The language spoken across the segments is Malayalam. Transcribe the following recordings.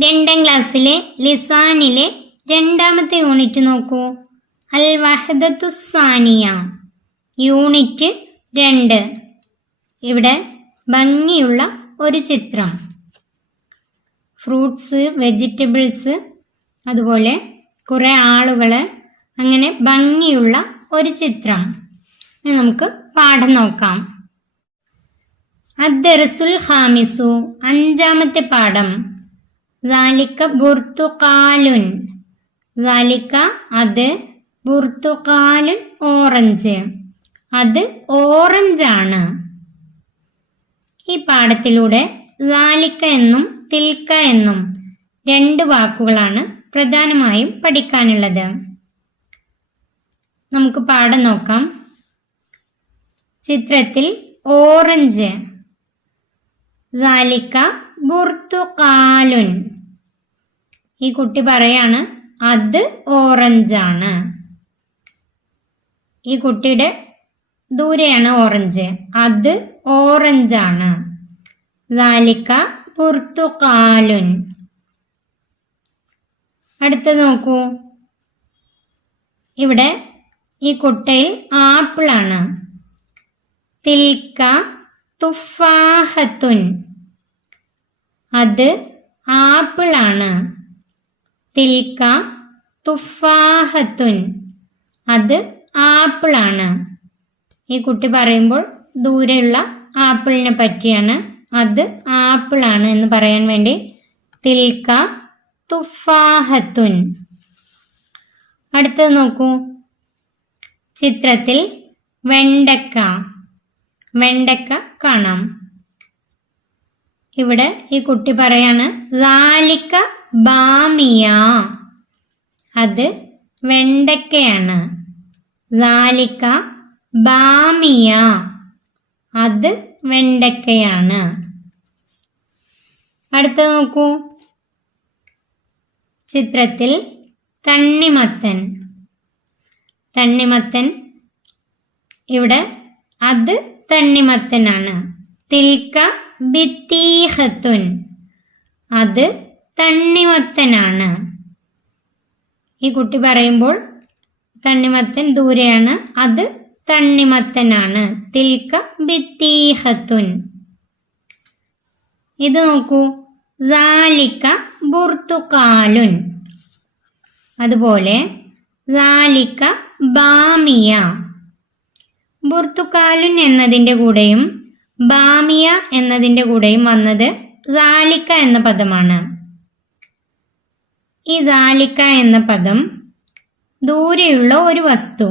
രണ്ടാം ക്ലാസ്സിലെ ലിസാനിലെ രണ്ടാമത്തെ യൂണിറ്റ് നോക്കൂ. അൽ വഹദത്തുസാനിയ യൂണിറ്റ് രണ്ട്. ഇവിടെ ഭംഗിയുള്ള ഒരു ചിത്രം. ഫ്രൂട്ട്സ് വെജിറ്റബിൾസ് അതുപോലെ കുറേ ആളുകൾ അങ്ങനെ ഭംഗിയുള്ള ഒരു ചിത്രം. നമുക്ക് പാഠം നോക്കാം. അദ്ദർസുൽ ഖാമിസു അഞ്ചാമത്തെ പാഠം. ദാലിക്ക ബുർത്തുകാലുൻ ദാലിക്ക അത് ബുർത്തുകാലുൻ ഓറഞ്ച്. അത് ഓറഞ്ചാണ്. ഈ പാഠത്തിലൂടെ ലാലിക്ക എന്നും തിൽക്ക എന്നും രണ്ട് വാക്കുകളാണ് പ്രധാനമായും പഠിക്കാനുള്ളത്. നമുക്ക് പാഠം നോക്കാം. ചിത്രത്തിൽ ഓറഞ്ച്. ദാലിക്ക ബുർത്തുകാലുൻ ഈ കുട്ടി പറയാണ് അത് ഓറഞ്ചാണ്. ഈ കുട്ടിയുടെ ദൂരെയാണ് ഓറഞ്ച്. അത് ഓറഞ്ചാണ്. ദാലിക്ക പുർത്തുകാലുൻ അടുത്ത് നോക്കൂ. ഇവിടെ ഈ കുട്ടയിൽ ആപ്പിളാണ്. തിൽക്ക തുഫാഹത്തുൻ. അത് ആപ്പിളാണ്. തിൽക്ക തുഫാഹത്തുൻ. അത് ആപ്പിളാണ്. ഈ കുട്ടി പറയുമ്പോൾ ദൂരെയുള്ള ആപ്പിളിനെ പറ്റിയാണ്. അത് ആപ്പിളാണ് എന്ന് പറയാൻ വേണ്ടി തിൽക്ക തുഫാഹത്തുൻ. അടുത്തത് നോക്കൂ. ചിത്രത്തിൽ വെണ്ടക്ക. വെണ്ടക്ക കാണാം. ഇവിടെ ഈ കുട്ടി പറയാണ് ലാലിക്ക ബാമിയ. അത് വെണ്ടക്കയാണ്. ലാലിക്ക ബാമിയ. അത് വെണ്ടക്കയാണ്. അടുത്തത് നോക്കൂ. ചിത്രത്തിൽ തണ്ണിമത്തൻ. തണ്ണിമത്തൻ ഇവിടെ അത് തണ്ണിമത്തനാണ്. തിൽക്ക ബിത്തീഹത്തുൻ. അത് തണ്ണിമത്തനാണ്. ഈ കുട്ടി പറയുമ്പോൾ തണ്ണിമത്തൻ ദൂരെയാണ് അത് തണ്ണിമത്തനാണ്. തിൽക്ക ബിത്തീഹത്തുൻ. ഇത് നോക്കൂ. ാലിക്ക ബുർത്തുകാലുൻ അതുപോലെ ലാലിക്ക ബാമിയ. ബുർത്തുകാലുൻ എന്നതിന്റെ കൂടെയും ബാമിയ എന്നതിന്റെ കൂടെയും വന്നത് ലാലിക്ക എന്ന പദമാണ്. ഈ ദാലിക്ക എന്ന പദം ദൂരെയുള്ള ഒരു വസ്തു.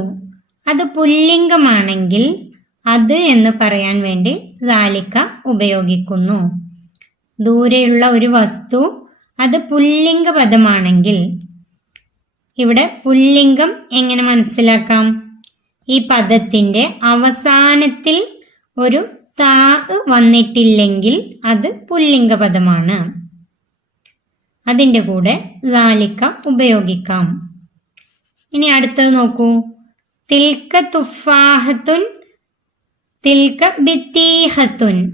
അത് പുല്ലിംഗമാണെങ്കിൽ അത് എന്ന് പറയാൻ വേണ്ടി ദാലിക്ക ഉപയോഗിക്കുന്നു. ദൂരെയുള്ള ഒരു വസ്തു അത് പുല്ലിംഗ പദമാണെങ്കിൽ. ഇവിടെ പുല്ലിംഗം എങ്ങനെ മനസ്സിലാക്കാം? ഈ പദത്തിന്റെ അവസാനത്തിൽ ഒരു താ വന്നിട്ടില്ലെങ്കിൽ അത് പുല്ലിംഗ പദമാണ്. അതിന്റെ കൂടെ ലാലിക്ക ഉപയോഗിക്കാം. ഇനി അടുത്തത് നോക്കൂ. തിൽക്ക തുഫാഹത്തുൻ തിൽക്ക ബിത്തീഹത്തുൻ.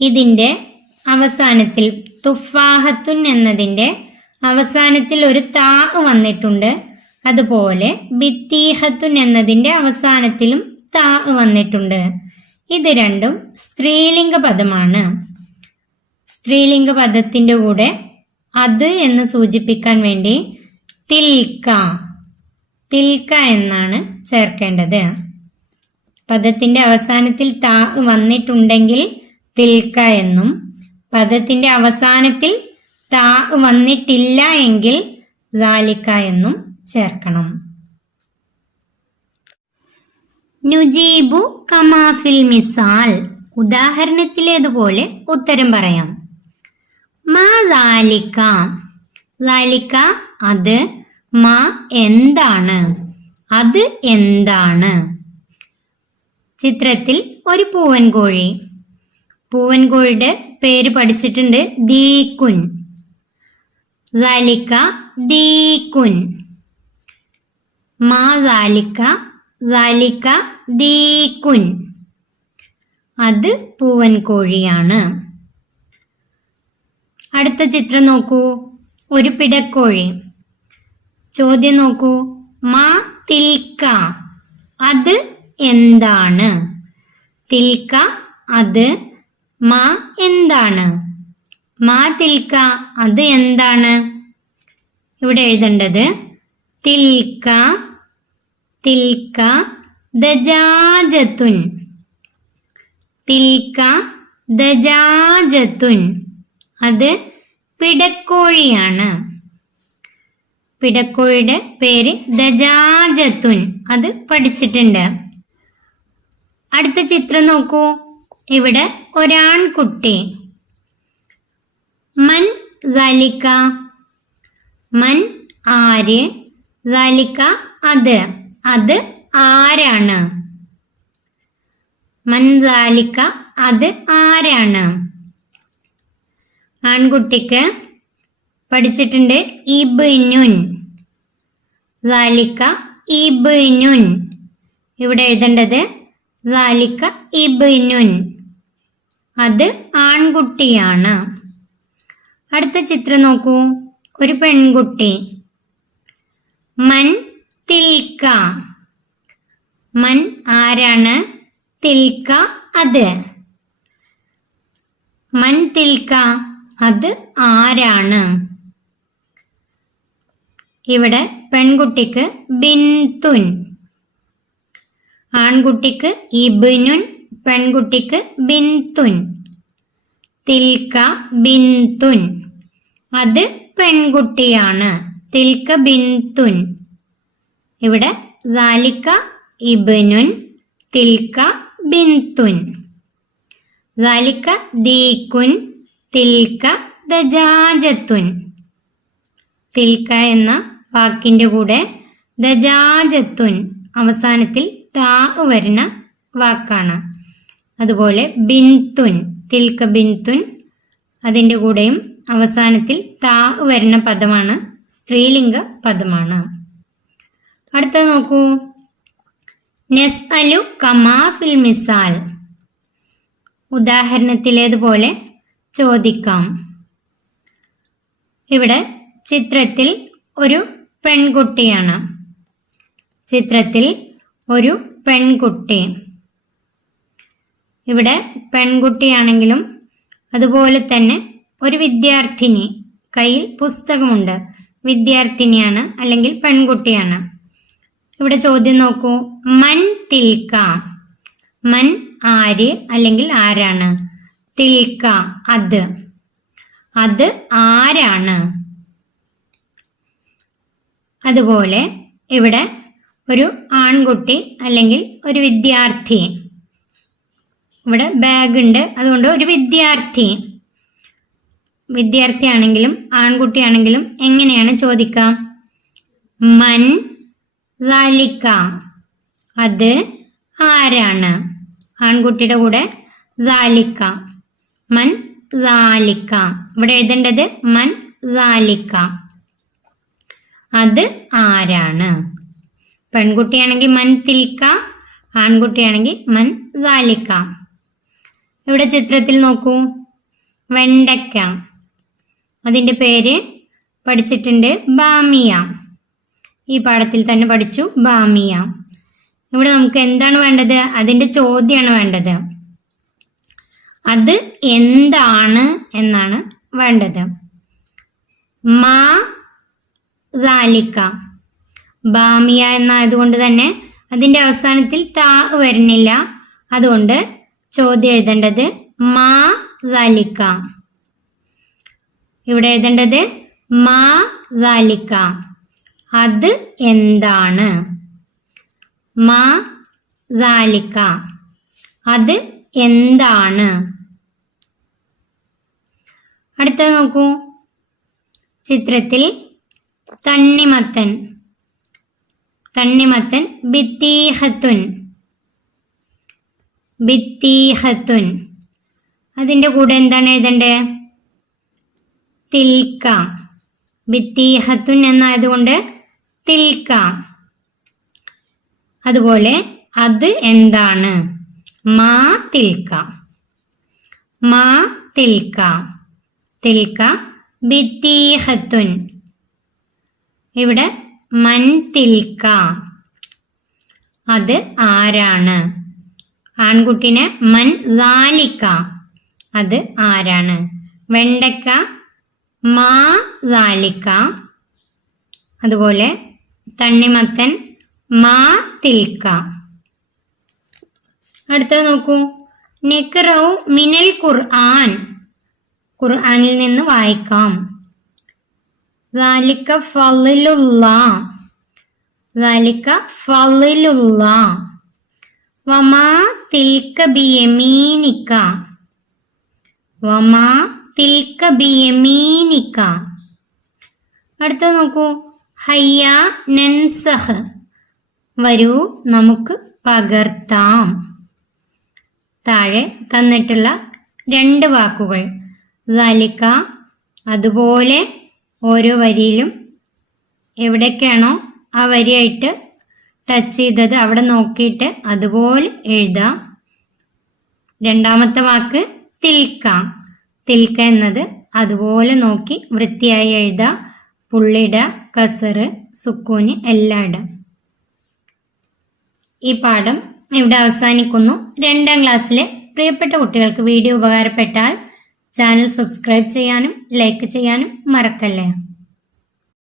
ഇതിന്റെ അവസാനത്തിൽ തുഫാഹത്തുൻ എന്നതിന്റെ അവസാനത്തിൽ ഒരു താ വന്നിട്ടുണ്ട്. അതുപോലെ ബിത്തീഹത്തുൻ എന്നതിന്റെ അവസാനത്തിലും താ വന്നിട്ടുണ്ട്. ഇത് രണ്ടും സ്ത്രീലിംഗ പദമാണ് സ്ത്രീലിംഗ പദത്തിന്റെ കൂടെ അത് എന്ന് സൂചിപ്പിക്കാൻ വേണ്ടി തിൽക്ക. തിൽക്ക എന്നാണ് ചേർക്കേണ്ടത്. പദത്തിന്റെ അവസാനത്തിൽ താ വന്നിട്ടുണ്ടെങ്കിൽ തിൽക്ക എന്നും പദത്തിന്റെ അവസാനത്തിൽ താ വന്നിട്ടില്ല എങ്കിൽ ദാലിക്ക എന്നും ചേർക്കണം. നുജീബു കമാഫിൽ മിസാൽ. ഉദാഹരണത്തിലേതുപോലെ ഉത്തരം പറയാം. മാ ലാലിക്ക ലാലിക്ക അത് മാ എന്താണ്? അത് എന്താണ്? ചിത്രത്തിൽ ഒരു പൂവൻ കോഴി പൂവൻ കോഴിയുടെ പേര് പഠിച്ചിട്ടുണ്ട് ദീക്കുൻ. ലാലിക്ക ദീക്കുൻ. മാ ലാലിക്ക ലാലിക്ക ദീക്കുൻ. അത് പൂവൻ കോഴിയാണ് അടുത്ത ചിത്രം നോക്കൂ. ഒരു പിടക്കോഴി. ചോദ്യം നോക്കൂ. മാ തിൽക്ക അത് എന്താണ്? തിൽക്ക അത് മാ എന്താണ്? മാ തിൽക്ക അത് എന്താണ്? ഇവിടെ എഴുതേണ്ടത് തിൽക്ക തിൽക്ക ദജാജത്തുൻ തിൽക്ക ദജാജത്തുൻ അത് പിടക്കോഴിയാണ്. പിടക്കോഴിയുടെ പേര് ദജാജത്തുൻ. അത് പഠിച്ചിട്ടുണ്ട്. അടുത്ത ചിത്രം നോക്കൂ. ഇവിടെ ഒരാൺകുട്ടി. മൻ ഗലിക്ക. മൻ ആര് ഗലിക്ക അത്. അത് ആരാണ്? മൻ ഗാലിക്ക അത് ആരാണ്? ആൺകുട്ടിക്ക് പഠിച്ചിട്ടുണ്ട് ഇബിനുൻ. വാലിക്ക ഇബിനുൻ. ഇവിടെ എഴുതേണ്ടത് വാലിക്ക ഇബിനുൻ. അത് ആൺകുട്ടിയാണ്. അടുത്ത ചിത്രം നോക്കൂ. ഒരു പെൺകുട്ടി. മൻ തിൽക്ക. മൻ ആരാണ്? തിൽക്ക അത്. മൻ തിൽക്ക അത് ആരാണ്? ഇവിടെ പെൺകുട്ടിക്ക് ബിൻതുൻ ആൺകുട്ടിക്ക് ഇബിനുൻ പെൺകുട്ടിക്ക് ബിൻതുൻ തിൽക്ക ബിൻതുൻ അത് പെൺകുട്ടിയാണ്. തിൽക്ക ബിൻതുൻ ഇവിടെ ദാലിക്ക ഇബിനുൻ തിൽക്ക ബിൻതുൻ ദാലിക്ക ദീക്കുൻ തിൽക്ക ദജാജത്തുൻ തിൽക്ക എന്ന വാക്കിന്റെ കൂടെ ദജാജത്തുൻ അവസാനത്തിൽ താ വരുന്ന വാക്കാണ്. അതുപോലെ ബിൻതുൻ തിൽക്ക ബിൻതുൻ അതിന്റെ കൂടെയും അവസാനത്തിൽ താ വരുന്ന പദമാണ് സ്ത്രീലിംഗ പദമാണ്. അടുത്തത് നോക്കൂ. നെസ് അലു കമാ ഫിൽ മിസാൽ. ഉദാഹരണത്തിലേതുപോലെ ചോദിക്കാം. ഇവിടെ ചിത്രത്തിൽ ഒരു പെൺകുട്ടിയാണ്. ചിത്രത്തിൽ ഒരു പെൺകുട്ടി. ഇവിടെ പെൺകുട്ടിയാണെങ്കിലും അതുപോലെ തന്നെ ഒരു വിദ്യാർത്ഥിനി. കയ്യിൽ പുസ്തകമുണ്ട്. വിദ്യാർത്ഥിനിയാണ് അല്ലെങ്കിൽ പെൺകുട്ടിയാണ്. ഇവിടെ ചോദ്യം നോക്കൂ. മൻ തിൽക്ക. മൻ ആര് അല്ലെങ്കിൽ ആരാണ്? തിൽക്ക അത്. അത് ആരാണ്? അതുപോലെ ഇവിടെ ഒരു ആൺകുട്ടി അല്ലെങ്കിൽ ഒരു വിദ്യാർത്ഥി. ഇവിടെ ബാഗ് ഉണ്ട്. അതുകൊണ്ട് ഒരു വിദ്യാർത്ഥി. വിദ്യാർത്ഥിയാണെങ്കിലും ആൺകുട്ടിയാണെങ്കിലും എങ്ങനെയാണ് ചോദിക്കാം? മൻ ലാലിക്ക. അത് ആരാണ്? ആൺകുട്ടിയുടെ കൂടെ ലാലിക്ക. മൻ ലാലിക്ക ഇവിടെ എഴുതേണ്ടത് മൻ ലാലിക്ക അത് ആരാണ്? പെൺകുട്ടിയാണെങ്കിൽ മൻ തിൽക്ക ആൺകുട്ടിയാണെങ്കിൽ മൻ ലാലിക്ക ഇവിടെ ചിത്രത്തിൽ നോക്കൂ. വെണ്ടയ്ക്ക. അതിന്റെ പേര് പഠിച്ചിട്ടുണ്ട് ബാമിയ. ഈ പാഠത്തിൽ തന്നെ പഠിച്ചു ബാമിയ. ഇവിടെ നമുക്ക് എന്താണ് വേണ്ടത്? അതിന്റെ ചോദ്യമാണ് വേണ്ടത്. അത് എന്താണ് എന്നാണ് വേണ്ടത്. മാ ഗാലിക്ക. ബാമിയ എന്നായതുകൊണ്ട് തന്നെ അതിന്റെ അവസാനത്തിൽ താ വരുന്നില്ല. അതുകൊണ്ട് ചോദ്യം എഴുതേണ്ടത് മാ ഗാലിക്ക. ഇവിടെ എഴുതേണ്ടത് മാ ഗാലിക്ക. അത് എന്താണ്? മാ ഗാലിക്ക. അത് എന്താണ്? അടുത്തത് നോക്കൂ. ചിത്രത്തിൽ തണ്ണിമത്തൻ. തണ്ണിമത്തൻ ബിത്തീഹത്തുൻ ബിത്തീഹത്തുൻ അതിന്റെ കൂടെ എന്താണ് എഴുതേണ്ടത് തിൽക്ക. ബിത്തീഹത്തുൻ എന്നായതുകൊണ്ട് തിൽക്ക. അതുപോലെ അത് എന്താണ്? മാ തിൽക്ക. മാ തിൽക്ക. തിൽക്ക ബിത്തീഹത്തുൻ. ഇവിടെ മൻ തിൽക്ക. അത് ആരാണ്? ആൺകുട്ടിനെ മൻ ലാലിക്ക. അത് ആരാണ്? വെണ്ടക്ക മാ ലാലിക്ക. അതുപോലെ തണ്ണിമത്തൻ മാ തിൽക്ക. അടുത്തത് നോക്കൂ നിക്റൗ മിനൽ ഖുർആൻ ഖുർആനിൽ നിന്ന് വായിക്കാം ذلك فضل الله ذلك فضل الله وما تلك بيمينك وما تلك بيمينك അടുത്ത നോക്കൂ ഹയ്യ നൻസഹ് വരൂ നമുക്ക് പകർത്താം താഴെ തന്നിട്ടുള്ള രണ്ട് വാക്കുകൾ. ദാലിക്ക അതുപോലെ ഓരോ വരിയിലും എവിടേക്കാണോ ആ വരിയായിട്ട് ടച്ച് ചെയ്തത് അവിടെ നോക്കിയിട്ട് അതുപോലെ എഴുതാം. രണ്ടാമത്തെ വാക്ക് തിൽക്ക. തിൽക്ക എന്നത് അതുപോലെ നോക്കി വൃത്തിയായി എഴുതാം. പുള്ളിട കസറ് സുക്കൂന് എല്ലാം ഇടം. ഈ പാഠം ഇവിടെ അവസാനിക്കുന്നു. രണ്ടാം ക്ലാസ്സിലെ പ്രിയപ്പെട്ട കുട്ടികൾക്ക് വീഡിയോ ഉപകാരപ്പെട്ടാൽ ചാനൽ സബ്സ്ക്രൈബ് ചെയ്യാനും ലൈക്ക് ചെയ്യാനും മറക്കല്ലേ?